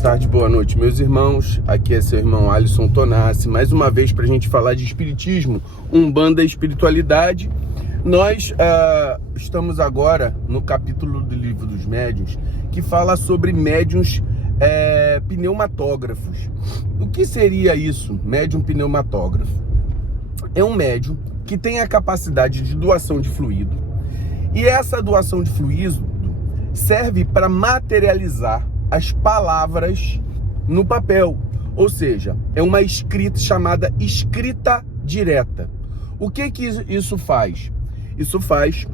tarde, boa noite, meus irmãos. Aqui é seu irmão Alisson Tonassi, mais uma vez para a gente falar de espiritismo, umbanda e espiritualidade. Nós estamos agora no capítulo do Livro dos Médiuns, que fala sobre médiuns pneumatógrafos. O que seria isso, médium pneumatógrafo? É um médium que tem a capacidade de doação de fluido, e essa doação de fluido serve para materializar as palavras no papel, ou seja, é uma escrita chamada escrita direta. O que isso faz? Isso faz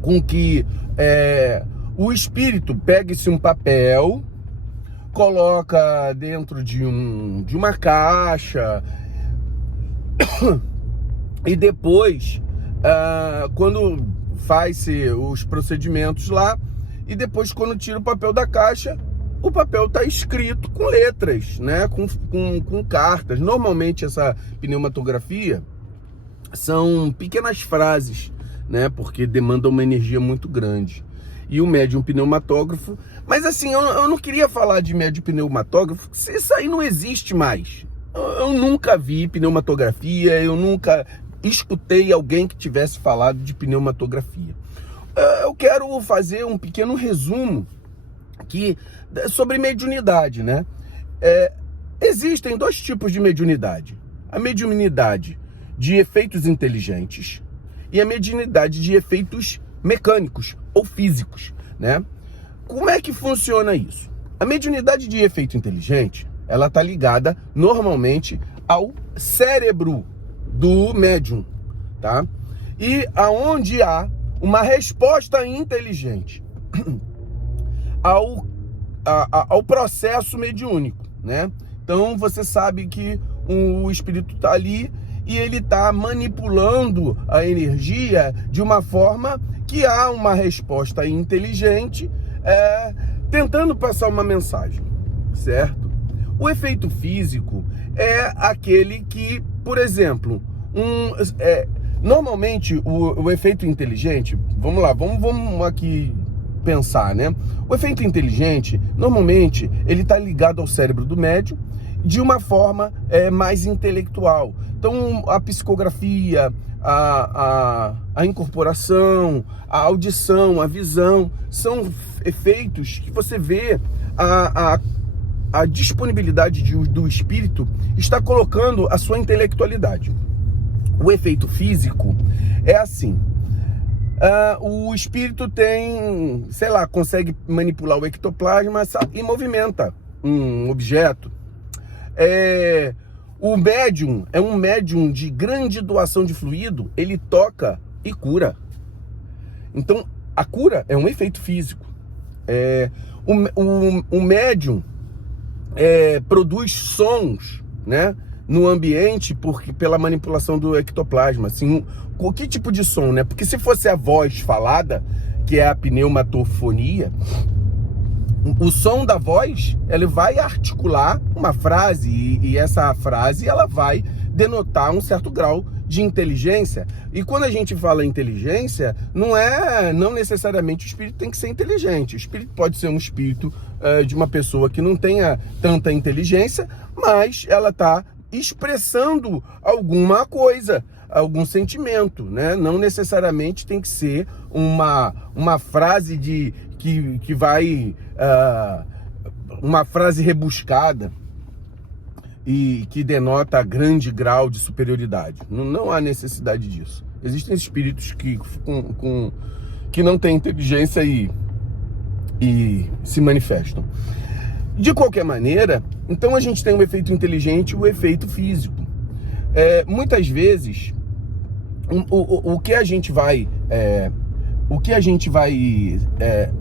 com que o espírito pegue-se um papel, coloca dentro de uma caixa e depois, quando faz-se os procedimentos lá, e depois quando tira o papel da caixa, o papel está escrito com letras, né? com cartas. Normalmente essa pneumatografia são pequenas frases, né? Porque demanda uma energia muito grande. E o médium pneumatógrafo... Mas assim, eu não queria falar de médium pneumatógrafo, porque isso aí não existe mais. Eu nunca vi pneumatografia, eu nunca escutei alguém que tivesse falado de pneumatografia. Eu quero fazer um pequeno resumo sobre mediunidade, né? Existem dois tipos de mediunidade. A mediunidade de efeitos inteligentes e a mediunidade de efeitos mecânicos ou físicos, né? Como é que funciona isso? A mediunidade de efeito inteligente, ela está ligada normalmente ao cérebro do médium, tá? E aonde há uma resposta inteligente ao processo mediúnico, né? Então você sabe que o espírito está ali e ele está manipulando a energia de uma forma que há uma resposta inteligente, tentando passar uma mensagem, certo? O efeito físico é aquele que, por exemplo, normalmente o efeito inteligente, vamos lá, vamos aqui pensar, né? O efeito inteligente, normalmente, ele está ligado ao cérebro do médium de uma forma mais intelectual. Então, a psicografia, a incorporação, a audição, a visão, são efeitos que você vê a disponibilidade do espírito está colocando a sua intelectualidade. O efeito físico é assim, o espírito tem, sei lá, consegue manipular o ectoplasma e movimenta um objeto. O médium é um médium de grande doação de fluido, ele toca e cura. Então, a cura é um efeito físico. O médium produz sons, né, no ambiente pela manipulação do ectoplasma. Assim, que tipo de som, né? Porque se fosse a voz falada, que é a pneumatofonia, o som da voz, ele vai articular uma frase e essa frase ela vai denotar um certo grau de inteligência. E quando a gente fala inteligência, não necessariamente o espírito tem que ser inteligente. O espírito pode ser um espírito de uma pessoa que não tenha tanta inteligência, mas ela está expressando alguma coisa, algum sentimento, né? Não necessariamente tem que ser uma frase que vai... uma frase rebuscada e que denota grande grau de superioridade. Não há necessidade disso. Existem espíritos que não têm inteligência e se manifestam. De qualquer maneira, então a gente tem o efeito inteligente e o efeito físico. Muitas vezes, o que a gente vai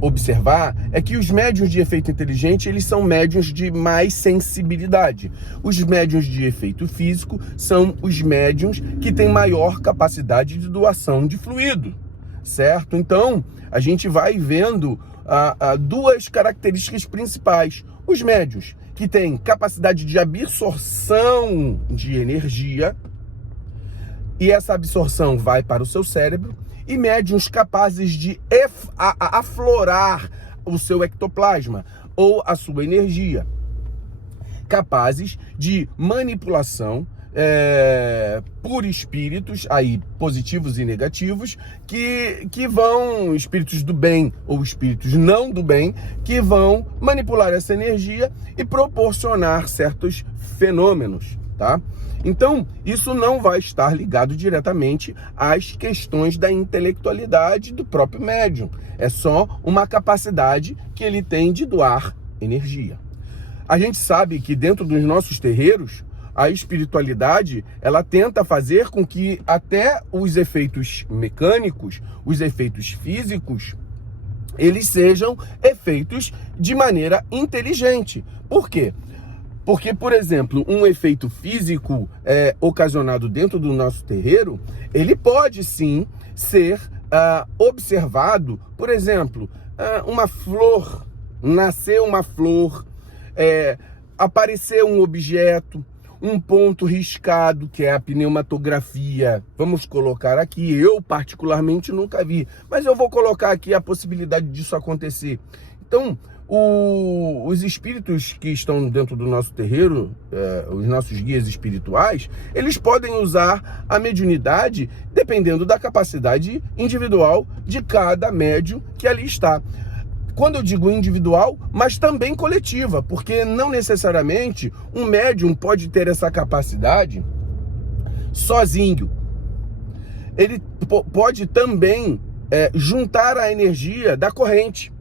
observar é que os médiuns de efeito inteligente, eles são médiuns de mais sensibilidade. Os médiuns de efeito físico são os médiuns que têm maior capacidade de doação de fluido, certo? Então, a gente vai vendo duas características principais. Os médiuns que têm capacidade de absorção de energia, e essa absorção vai para o seu cérebro, e médiuns capazes de aflorar o seu ectoplasma ou a sua energia. capazes de manipulação por espíritos, aí positivos e negativos, que vão, espíritos do bem ou espíritos não do bem, que vão manipular essa energia e proporcionar certos fenômenos, tá? Então, isso não vai estar ligado diretamente às questões da intelectualidade do próprio médium. É só uma capacidade que ele tem de doar energia. A gente sabe que dentro dos nossos terreiros, a espiritualidade, ela tenta fazer com que até os efeitos mecânicos, os efeitos físicos, eles sejam efeitos de maneira inteligente. Por quê? Porque, por exemplo, um efeito físico ocasionado dentro do nosso terreiro, ele pode sim ser observado, por exemplo, uma flor, nascer uma flor, aparecer um objeto, um ponto riscado, que é a pneumatografia. Vamos colocar aqui, eu particularmente nunca vi, mas eu vou colocar aqui a possibilidade disso acontecer. Então, os espíritos que estão dentro do nosso terreiro, os nossos guias espirituais, eles podem usar a mediunidade dependendo da capacidade individual de cada médium que ali está. Quando eu digo individual, mas também coletiva, porque não necessariamente um médium pode ter essa capacidade sozinho. Ele pode também juntar a energia da corrente.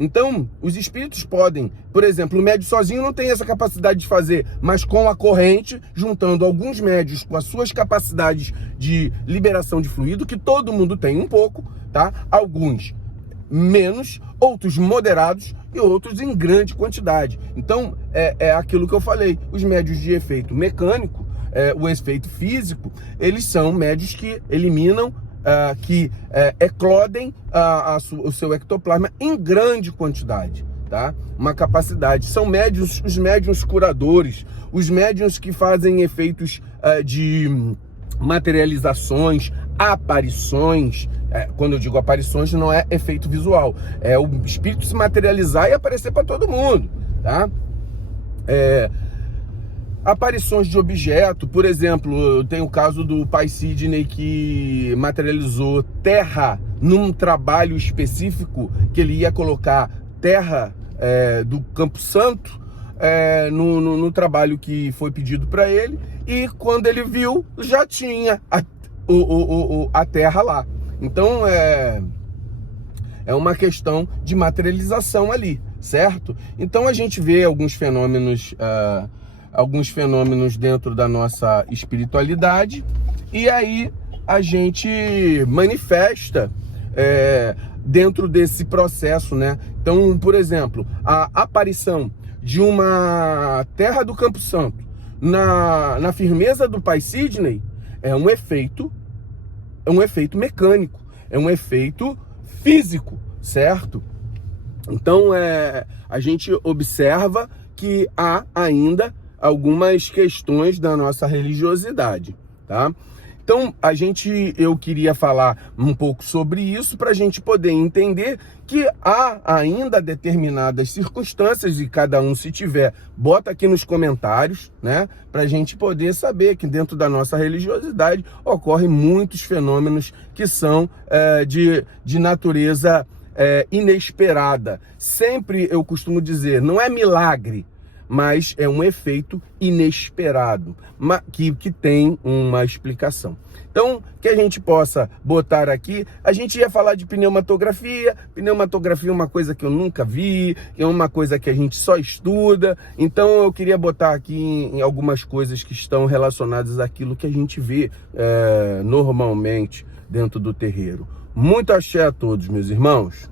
Então, os espíritos podem, por exemplo, o médium sozinho não tem essa capacidade de fazer, mas com a corrente, juntando alguns médios com as suas capacidades de liberação de fluido, que todo mundo tem um pouco, tá? Alguns menos, outros moderados e outros em grande quantidade. Então, é aquilo que eu falei, os médios de efeito mecânico, o efeito físico, eles são médios que eliminam, que eclodem o seu ectoplasma em grande quantidade, tá? Uma capacidade. São médios, os médiuns curadores, os médiuns que fazem efeitos de materializações, aparições. Quando eu digo aparições, não é efeito visual, é o espírito se materializar e aparecer para todo mundo, tá? Aparições de objeto, por exemplo, tem o caso do pai Sidney, que materializou terra num trabalho específico, que ele ia colocar terra do Campo Santo no trabalho que foi pedido para ele, e quando ele viu, já tinha a terra lá. Então é uma questão de materialização ali, certo? Então a gente vê alguns fenômenos dentro da nossa espiritualidade, e aí a gente manifesta dentro desse processo, né? Então, por exemplo, a aparição de uma terra do Campo Santo na firmeza do pai Sidney é um efeito mecânico, é um efeito físico, certo? Então, a gente observa que há ainda algumas questões da nossa religiosidade, tá? Então, eu queria falar um pouco sobre isso para a gente poder entender que há ainda determinadas circunstâncias, e cada um, se tiver, bota aqui nos comentários, né? Para a gente poder saber que dentro da nossa religiosidade ocorrem muitos fenômenos que são de natureza inesperada. Sempre eu costumo dizer, não é milagre, mas é um efeito inesperado, que tem uma explicação. Então, que a gente possa botar aqui, a gente ia falar de pneumatografia. Pneumatografia é uma coisa que eu nunca vi, é uma coisa que a gente só estuda. Então, eu queria botar aqui em algumas coisas que estão relacionadas àquilo que a gente vê normalmente dentro do terreiro. Muito axé a todos, meus irmãos.